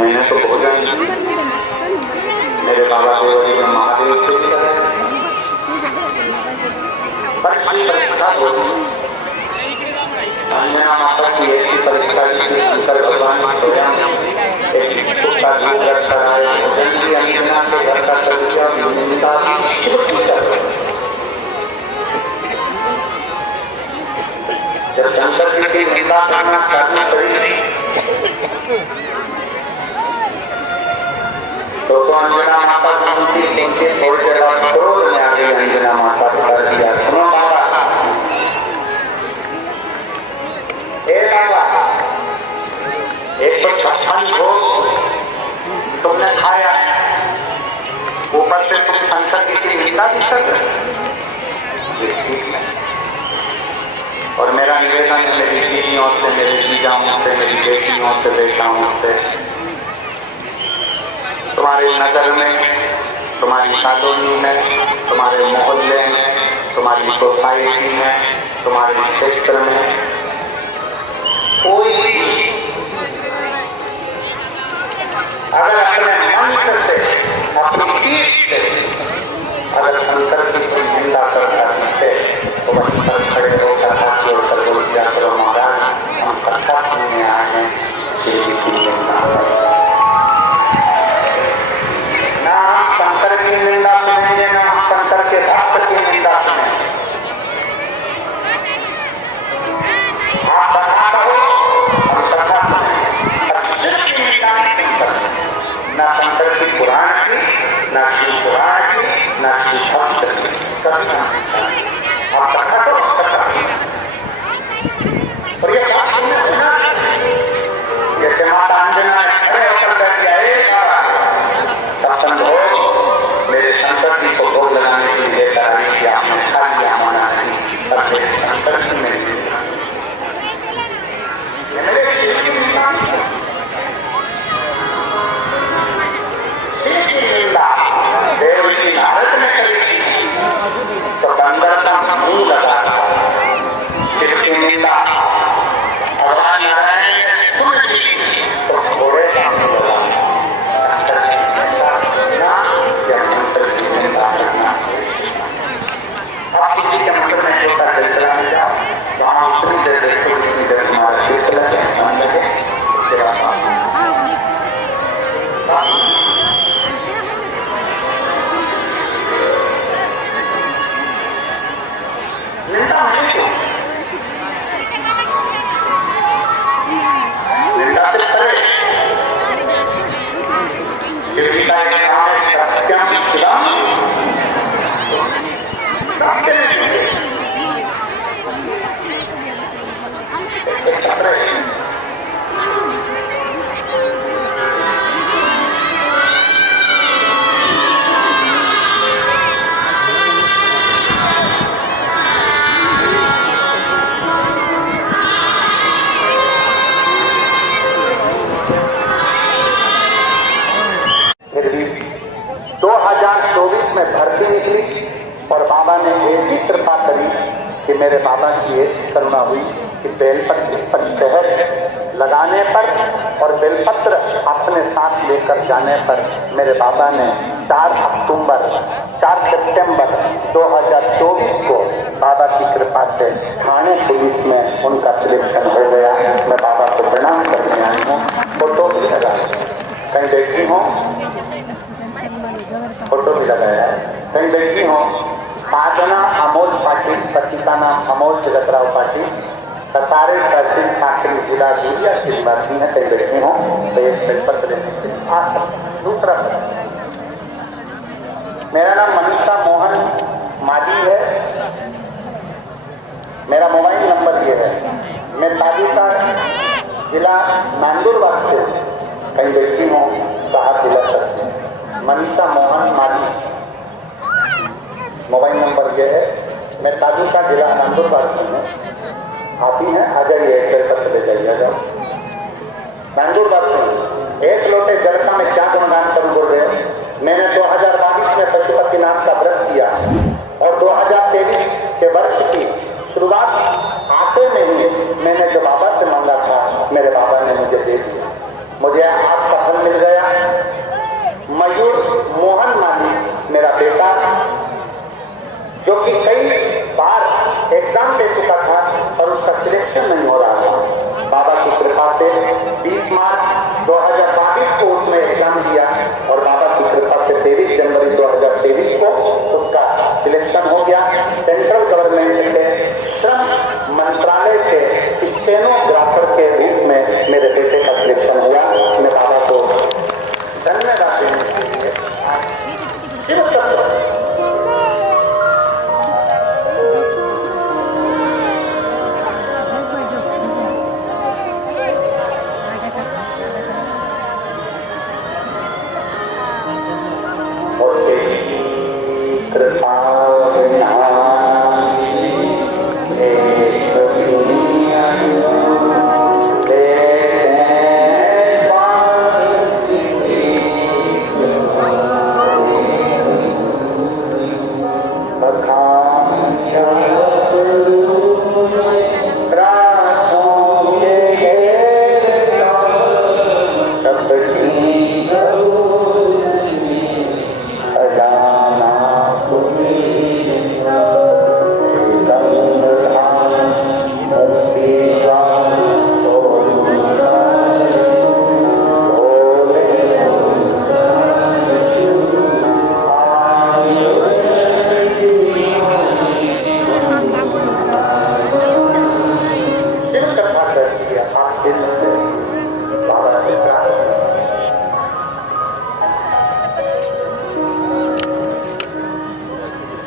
मैंने तो भोजन मेरे बाबा देव महादेव से अंजना माता की ऐसी परीक्षा की शंकर भगवान एक कुत्ता दूध रखकर आया जल्दी अंजना के घर का तरीका निंदा जब शंकर जी की निंदा करना करनी पड़ी तो अंजना माता सुनती सुनती थोड़ी देर बाद क्रोध में आ गई। अंजना माता को कर दिया, सुनो बाबा, बाबा 156 भोग तुमने खाया, ऊपर से तुम शंकर जी की निंदा भी कर रहे। और मेरा निवेदन है मेरी बीवियों से, मेरे जीजाओं से, मेरी बेटियों से, बेटाओं से, तुम्हारे नगर में, तुम्हारी कॉलोनी में, तुम्हारे मोहल्ले में, तुम्हारी सोसाइटी में, तुम्हारे क्षेत्र में कोई अगर अपने मंत्र से, अपनी पीठ से अगर शंकर की कोई निंदा करता है तो वहीं पर खड़े होकर हाथ जोड़कर बोल दिया करो महाराज, हम कथा सुनने आए हैं, श्री जी की निंदा ना हम शंकर की निंदा सुनेंगे, ना हम शंकर के भक्त की निंदा सुनेंगे। आप कथा करो, हम कथा सुनेंगे, की निंदा नहीं करते, ना शंकर की पुराण की, ना शिव पुराण की, ना शिव भक्त की, कभी नहीं। आप कथा करो, कथा। और ये बात हमने सुना, जैसे माता अंजना खड़े होकर कह दिया, सत्संग हो, मेरे शंकर जी को भोग लगाने के लिए लेकर आई कि आपने खा लिया, माना नहीं, तब मेरे शंकर जी में मेरे शिव की निंदा, शिव की निंदा देव की नारद ने करी थी तो बंदर का मुंह लगा था। शिव की निंदा भगवान नारायण ने सुन ली तो घोड़े का मुंह लगा। आप किसी के मंदिर में छोटा सिलसिला में जाओ, वहां उतनी देर देखो जितनी देर हमारा सिलसिला मन लगे तेरा निंदा नहीं क्यों? निंदा से करे क्योंकि का एक नाम है सत्यम शिवम, फिर भी 2024 में भर्ती निकली और बाबा ने ऐसी कृपा करी कि मेरे बाबा की एक करुणा हुई कि बेलपत्र पर शहर लगाने पर और बेलपत्र अपने साथ लेकर जाने पर मेरे बाबा ने 4 सितंबर 2024 को बाबा की कृपा से थाने पुलिस में उनका सिलेक्शन हो गया। मैं बाबा को प्रणाम करने आई हूँ, फोटो भी लगा कहीं देखी हूँ, फोटो भी लगाया है, कहीं देखी हूँ। साधना अमोल पाटिल, पति का नाम अमोल जगतराव पाटिल, कसारे तहसील शाखिल जिला दूरिया की निवासी है, कहीं बैठी हूँ तो एक पेपर लेने के लिए आ सकते। दूसरा मेरा नाम मनीषा मोहन माजी है, मेरा मोबाइल नंबर ये है, मैं तालुका जिला नांदुरबार से कहीं बैठी हूँ, साहब जिला सकते मनीषा मोहन माजी, मोबाइल नंबर ये है, मैं तालुका जिला नांदुरबार से हूँ। आप ही हैं, आ जाइए, एक पत्र ले जाइए, जाओ नांदुरबार से। एक लोटे जल का मैं क्या गुणगान करूँ बोल रहे हो। मैंने 2022 में पशुपतिनाथ का व्रत किया और 2023 के वर्ष की शुरुआत आते में ही मैंने जो बाबा से मांगा था, मेरे बाबा ने मुझे दे दिया। मुझे आपका फल मिल बाबा की कृपा से 20 मार्च 2022 को उसमें एग्जाम दिया और बाबा की कृपा से 23 जनवरी 2023 को उसका सिलेक्शन हो गया। सेंट्रल गवर्नमेंट के श्रम मंत्रालय के स्टेनोग्राफर के रूप में मेरे बेटे का सिलेक्शन हुआ। मैं बाबा को धन्यवाद देने के लिए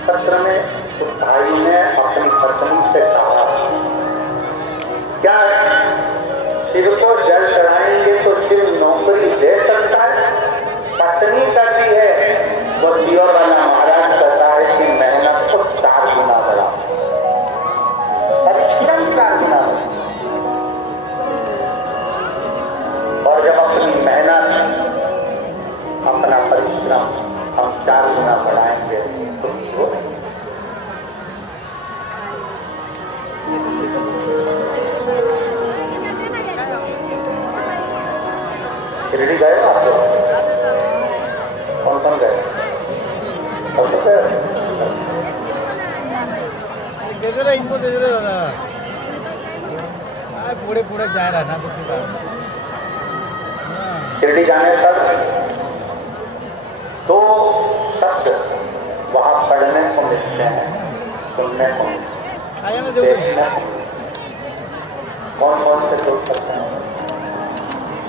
सत्र में उस भाई ने अपनी पत्नी से कहा, क्या शिव को जल चढ़ाएंगे तो शिव नौकरी दे सकता है? पत्नी करती है तो शिव वाला महाराज कहता है कि मेहनत को 4 गुना बढ़ा, परिश्रम 4 गुना। और जब अपनी मेहनत अपना परिश्रम हम 4 गुना बढ़ाएंगे तो हो शिरडी गए आप लोग? कौन गए? इनको दे दे दादा, पूरे जा रहा ना शिरडी जाने पर 2 शब्द वहां पढ़ने को मिलते हैं, सुनने को मिलते हैं। कौन कौन से लोग करते हैं?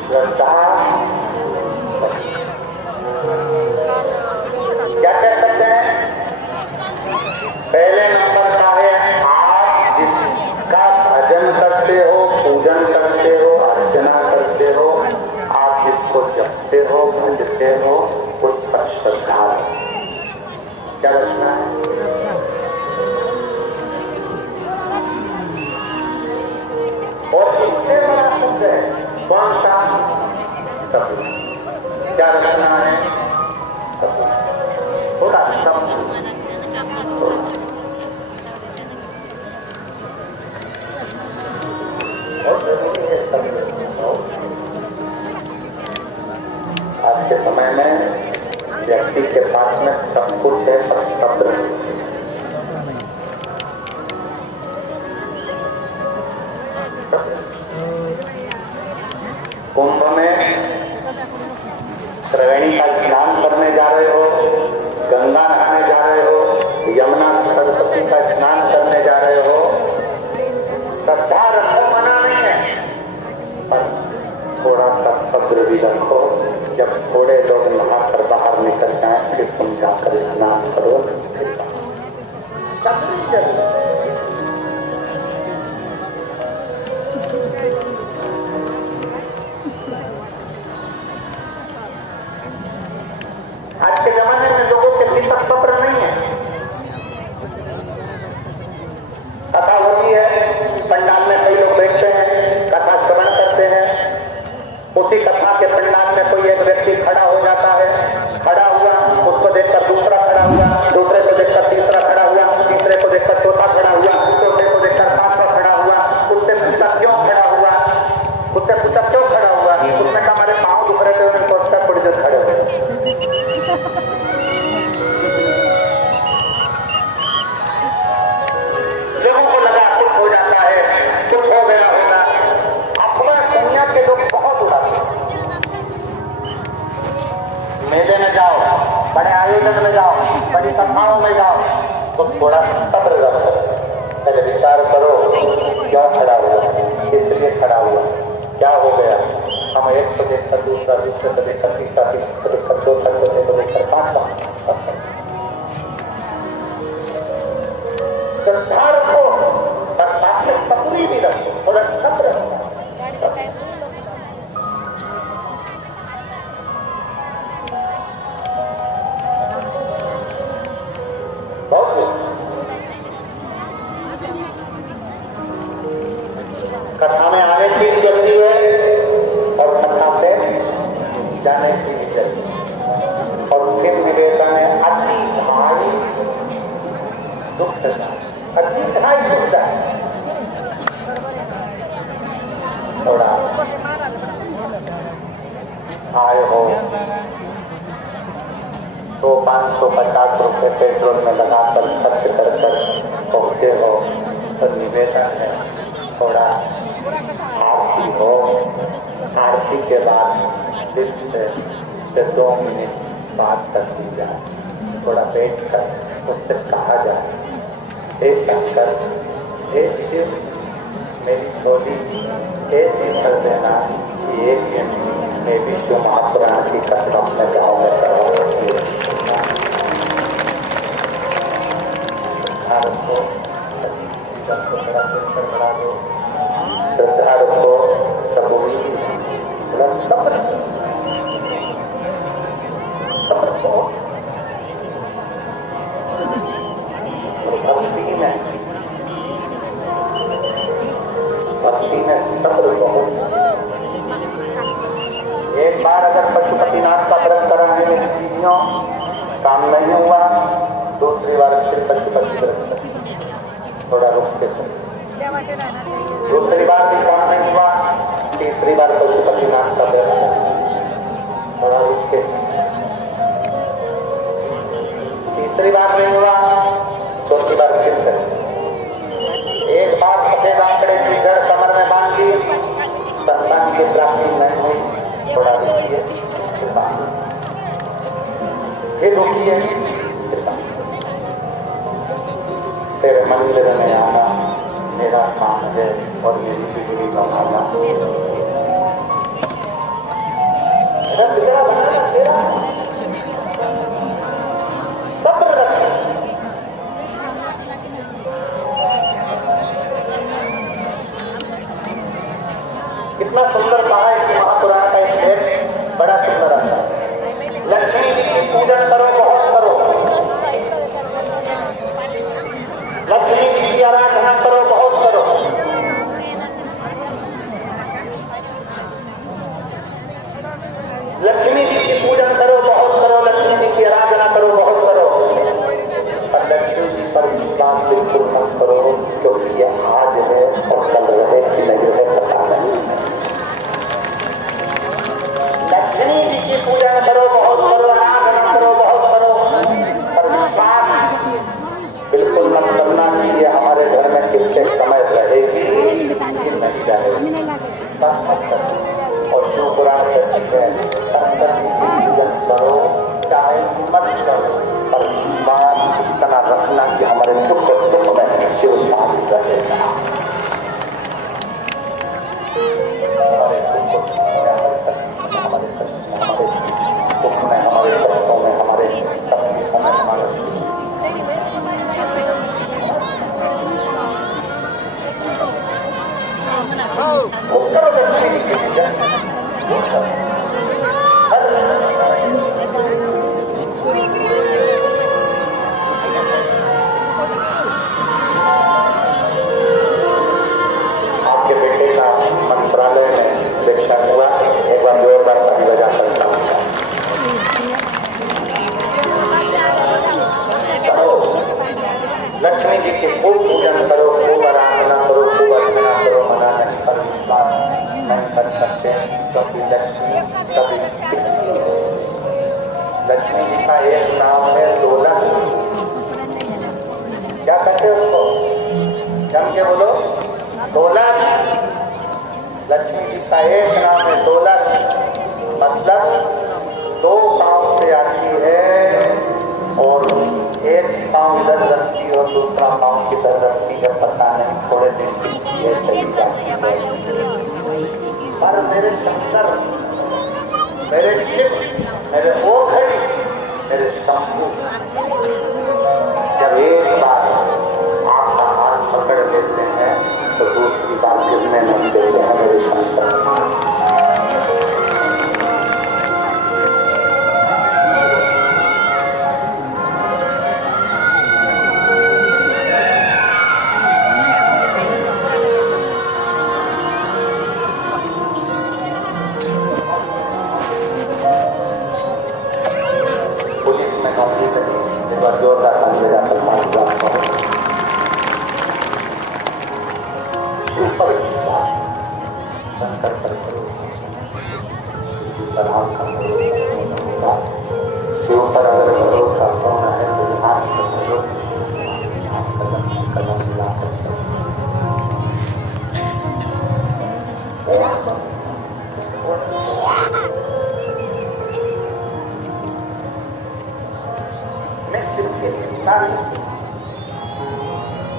श्रद्धा, क्या क्या करते हैं? पहले नंबर का है, आप जिसका भजन करते हो, पूजन करते हो, अर्चना करते हो, आप जिसको जपते हो, भजते हो, उस पर श्रद्धा क्या रचना है? और इससे बड़ा शब्द है कौन सा? सपना। क्या रचना है? सपना। थोड़ा शब्द और जरूरी है शब्द। आज के समय में व्यक्ति के पास में सब कुछ है, पर शब्द नहीं। कुंभ में त्रिवेणी का स्नान करने जा रहे हो, गंगा नहाने जा रहे हो, यमुना सरस्वती का स्नान करने जा रहे हो, श्रद्धा रखो, मना नहीं है, पर थोड़ा सा सब्र भी रखो। जब थोड़े लोग नहाकर बाहर निकल जाए फिर तुम जाकर स्नान करो। आज के जमाने में लोगों के भीतर सब्र नहीं है। कथा होती है, पंडाल में कई लोग बैठते हैं, कथा श्रवण करते हैं। उसी कथा के पंडाल में कोई एक व्यक्ति खड़ा हो जाता है, खड़ा हुआ, उसको देखकर दूसरा खड़ा हुआ, दूसरे को देखकर तीसरा खड़ा हुआ, तीसरे को देखकर चौथा खड़ा खड़ा हुआ। क्या हो गया? हम एक को देखकर दूसरा, दूसरे को देखकर तीसरा, तीसरे को देखकर चौथा, चौथे को देखकर पांचवा। श्रद्धा रखो, पर साथ में सब्री भी रखो, थोड़ा सब्र रखो। कथा में आने की जल्दी है और कथा से जाने की भी जल्दी। और फिर विवेका ने अति भाई दुखदाई, अति भाई दुखदाई थोड़ा आए हो तो 550 रुपये पेट्रोल में लगाकर खर्च कर पहुंचे हो तो निवेदन है थोड़ा आरती हो, आरती के बाद दिल से 2 मिनट बात कर दी जाए, थोड़ा बैठ कर उससे कहा जाए, हे शंकर, हे शिव, मेरी थोड़ी ऐसी कर देना कि एक दिन मैं भी जो महापुराण की कथा अपने गाँव में करवा सकती हूँ। भारत को बढ़ा दो, श्रद्धा रखो, सबूरी सब्र हो। भक्ति में सब्र हो। एक बार अगर पशुपतिनाथ का व्रत कराने में चीजों काम नहीं हुआ, दूसरी बार फिर पशुपति व्रत थोड़ा रुक के, दूसरी बार भी काम नहीं हुआ, तीसरी बार पशुपतिनाथ का व्रत थोड़ा रुक के, तीसरी बार नहीं हुआ, चौथी बार फिर से। एक बार सफेद आंकड़े की जड़ कमर में बांध ली, संतान की प्राप्ति नहीं हुई, थोड़ा रुकिए, फिर रुकिए, तेरे मंदिर में आना मेरा काम है और मेरी बिजली बनाना, सब्र रखना। कितना सुंदर कहा है कि महापुराण का एक शेर बड़ा सुंदर आता है। लक्ष्मी जी की पूजन करो, बहुत करो, लक्ष्मी जी की आराधना करो, बहुत करो, लक्ष्मी जी की पूजन करो, बहुत करो, लक्ष्मी जी की आराधना करो, बहुत करो, पर लक्ष्मी जी पर विश्वास बिल्कुल मत करो, क्योंकि ये आज है और कल रहे कि नहीं रहे पता नहीं। लक्ष्मी जी की पूजन करो, बहुत करो, आराधना करो, बहुत करो, पर विश्वास बिल्कुल मत करना कि ये हमारे घर में कितने समय रहेगी नहीं रहेगी। और जो पुराण कहते हैं शंकर जी की पूजन करो, चाहे मत करो, पर विश्वास इतना रखना कि हमारे दुख और सुख में शिव साथ रहेगा। हमारे दुख और सुख में, हमारे दुख में, हमारे कष्टों में, हमारे तकलीफों में, हमारे उत्तर दक्षिण की आपके बेटे का मंत्रालय में सिलेक्शन हुआ, एक बार जोरदार ताली बजा सकता हूँ। लक्ष्मी जी की खूब पूजन करो, खूब आराधना करो, खूब अर्चना करो, मना नहीं कर विश्वास नहीं कर सकते, क्योंकि लक्ष्मी कभी टिकती है। लक्ष्मी जी का एक नाम है दोलन। क्या कहते हैं उसको? जम के बोलो, दोलन। लक्ष्मी जी का एक नाम है दोलन, मतलब 2 पांव से आती है और एक पांव इधर रखती है और दूसरा पांव किधर रखती है पता नहीं, थोड़े दिन चली जाती है। पर मेरे शंकर, मेरे शिव, मेरे ओखड़ी, मेरे शंभू, जब एक बार आपका हाथ पकड़ लेते हैं तो दूसरी बार गिरने नहीं देते हैं मेरे शंकर। जोरदार मंदिर जाकर ऊपर शंकर पर शिव पर अगर भरोसा होना है तो ध्यान करो, कदम मिलाकर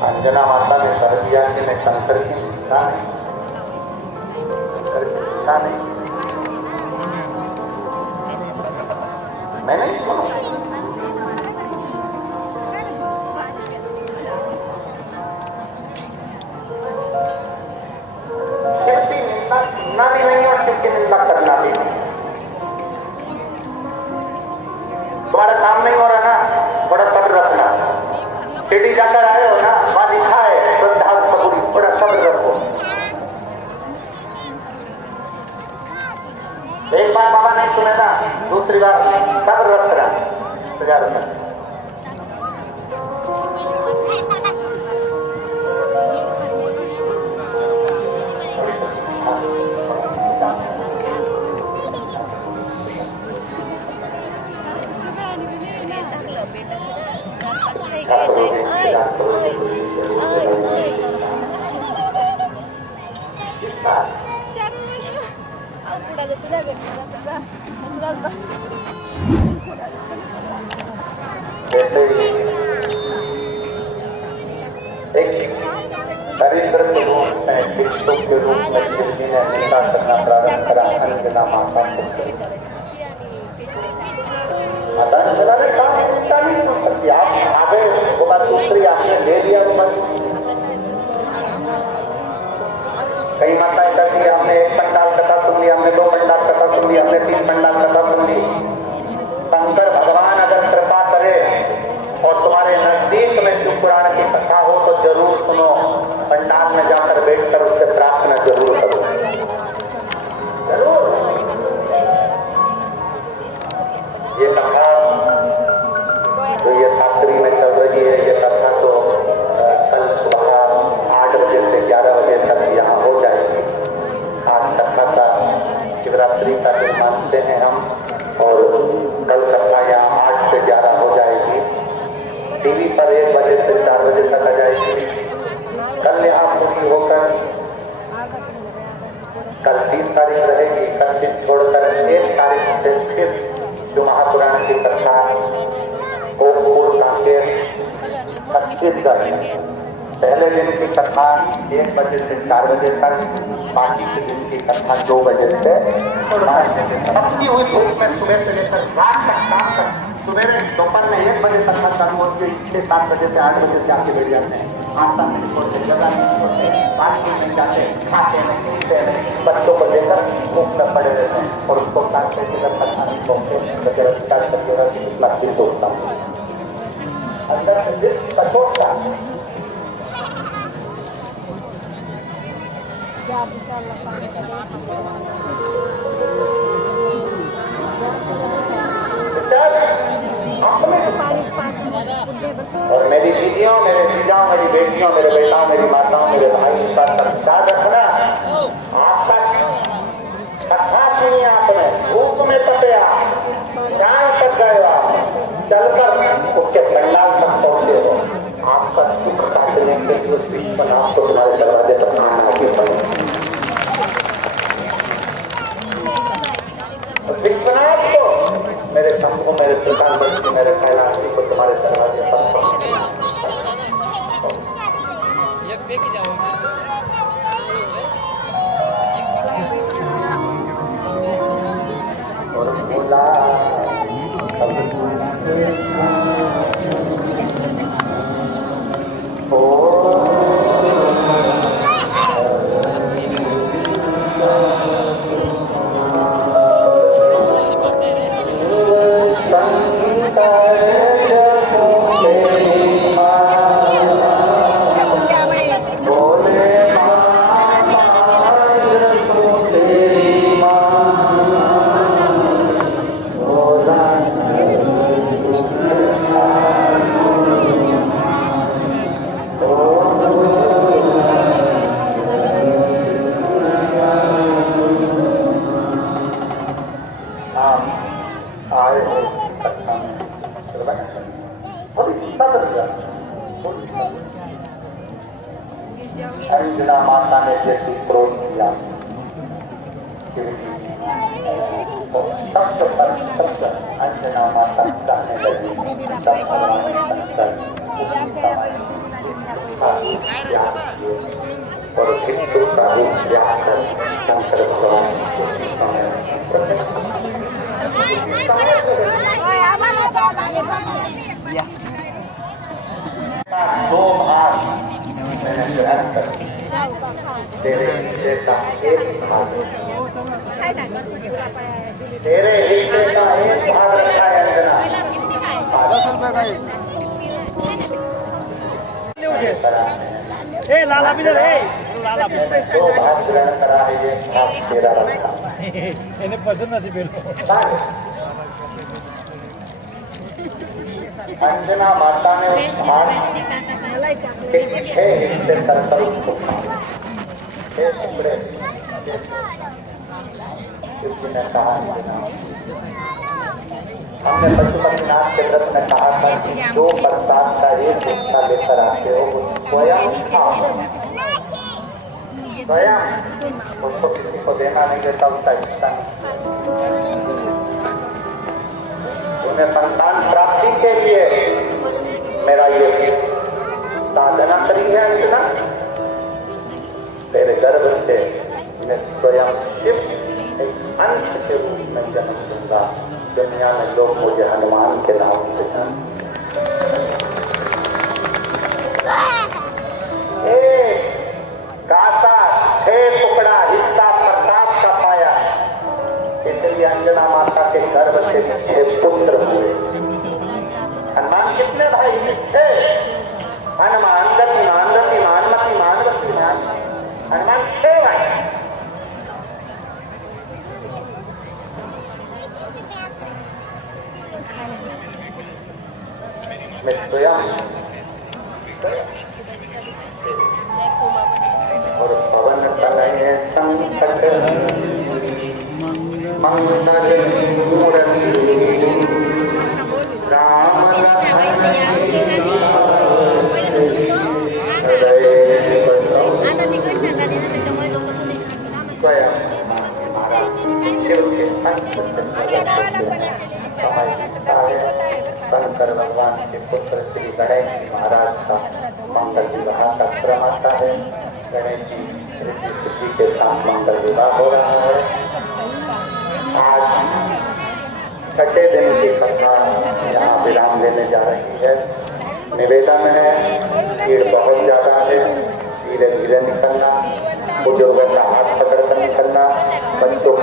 अंजना माता ने कर दिया कि मैं शंकर की चिंता नहीं, शंकर की चिंता नहीं, मैं नहीं सुनू। शिव की निंदा सुनना भी नहीं और शिव की निंदा करना भी नहीं। तुम्हारा काम नहीं हो रहा ना, बड़ा सब्र रखना। शिरडी जाकर आए हो ना, वहां लिखा है श्रद्धा और सबूरी, बड़ा सब्र रखो। एक बार बाबा नहीं सुने ना, दूसरी बार सब्र रखना, सजा रखना। एक दरिद्र के रूप में, भिक्षुक के रूप में शिवजी ने निंदा करना प्रारंभ करा। अंजना माता को अंजना ने कहा चिंता नहीं सुन सकती, आप आगे वो बात दूसरी आपने ले लिया। कई माताएं कहती है हमने एक पंडाल कथा सुन ली, हमने 2 पंडाल कथा सुन ली, हमने 3 पंडाल कथा सुन ली। शंकर भगवान अगर कृपा करे और तुम्हारे नजदीक में शिव पुराण की कथा हो तो जरूर सुनो, पंडाल में जाकर बैठकर उससे प्रार्थना जरूर करो, जरूर। ये कथा जो ये शास्त्री में चल रही है, ये कथा तो कल सुबह 8 बजे से 11 बजे तक यहाँ हो जाएगी। आज कथा का शिवरात्रि का दिन मानते हैं हम, और कल कथा यहाँ 8 से 11 हो जाएगी। टीवी पर 1 बजे से 4 बजे तक आ जाएगी। कल यहाँ पूरी होकर कल 30 तारीख रहेगी। कल दिन छोड़कर 1 तारीख से फिर जो महापुराण की कथा गोपुर कांकेर छत्तीसगढ़, पहले दिन की कथा 1 बजे से 4 बजे तक, बाकी के दिन की कथा 2 बजे से 5 बजे तक। सबकी हुई धूप में सुबह से लेकर रात तक, शाम तक, सुबह दोपहर में 1 बजे तक चालू होती है, 6-7 बजे से 8 बजे से आके बैठ जाते हैं। आस्था नहीं छोड़ते, जगह नहीं छोड़ते, बात नहीं जाते, खाते नहीं, पीते नहीं, बच्चों को लेकर मुख में पड़े रहते हैं और उसको काटते जगह कथा नहीं पहुँचते इतना दिल दोस्ता अंदर से दिल कठोरता। और मेरी दीदियों, मेरे जीजाओं, मेरी बेटियों, मेरे बेटाओं, मेरी माताओं, मेरे भाई का संस्कार रखना। आपका कथा सुनी, आपने धूप में तपया, जान तक गए, चलकर उसके पंडाल तक पहुंचे हो, आपका सुख काटने के लिए दुश्मन आपको तुम्हारे दरवाजे तक आना ही पड़ेगा। विश्वनाथ को, मेरे शंभू, मेरे प्रधानमंत्री, मेरे कैलाशी को तुम्हारे दरवाजे पर अंजना माता कहने लगी तब और भिक्षु का रूप जाकर शंकर भगवान दो भाग मैंने ग्रहण कर तेरे हिस्से का एक भाग तेरे हिस्से का एक भाग रखा है अंजना लाला भी लाला दो भाग ग्रहण करा है ये भाग तेरा रखा इन्हें पसंद नहीं पेलो अंजना माता ने उस भाग के 6 हिस्से कर उसको खाया 6 टुकड़े किसी ने कहा हमने पशुपतिनाथ के व्रत में कहा था कि जो प्रसाद का एक हिस्सा लेकर आते हो वो स्वयं खाओ स्वयं उसको किसी को देना नहीं देता उसका हिस्सा नहीं उन्हें संतान प्राप्ति के लिए मेरा ये साधना करी है अंजना तेरे गर्भ से मैं स्वयं शिव एक अंश के रूप में जन्म दूंगा दुनिया में लोग मुझे हनुमान के नाम से एक कासा 6 टुकड़ा हिस्सा प्रसाद का पाया इसलिए अंजना माता के गर्भ से 6 पुत्र हुए हनुमान कितने भाई 6 हनुमान गतिमान गतिमान मतिमान गतिमान हनुमान 6 भाई मैं स्वयं और पवन तनय संकट मंगल मूर्ति राम आता तिकट ना झाली ना त्याच्यामुळे लोक थोडे स्वयं शिव के शंकर भगवान के पुत्र श्री गणेश जी महाराज का मंगल विवाह का क्रम आता है गणेश जी ऋषि के साथ मंगल विवाह हो रहा है आज 6ठे दिन की कथा यहाँ विराम लेने जा रही है निवेदन है भीड़ बहुत ज्यादा है धीरे धीरे निकलना बुजुर्गों का हाथ पकड़ कर निकलना बच्चों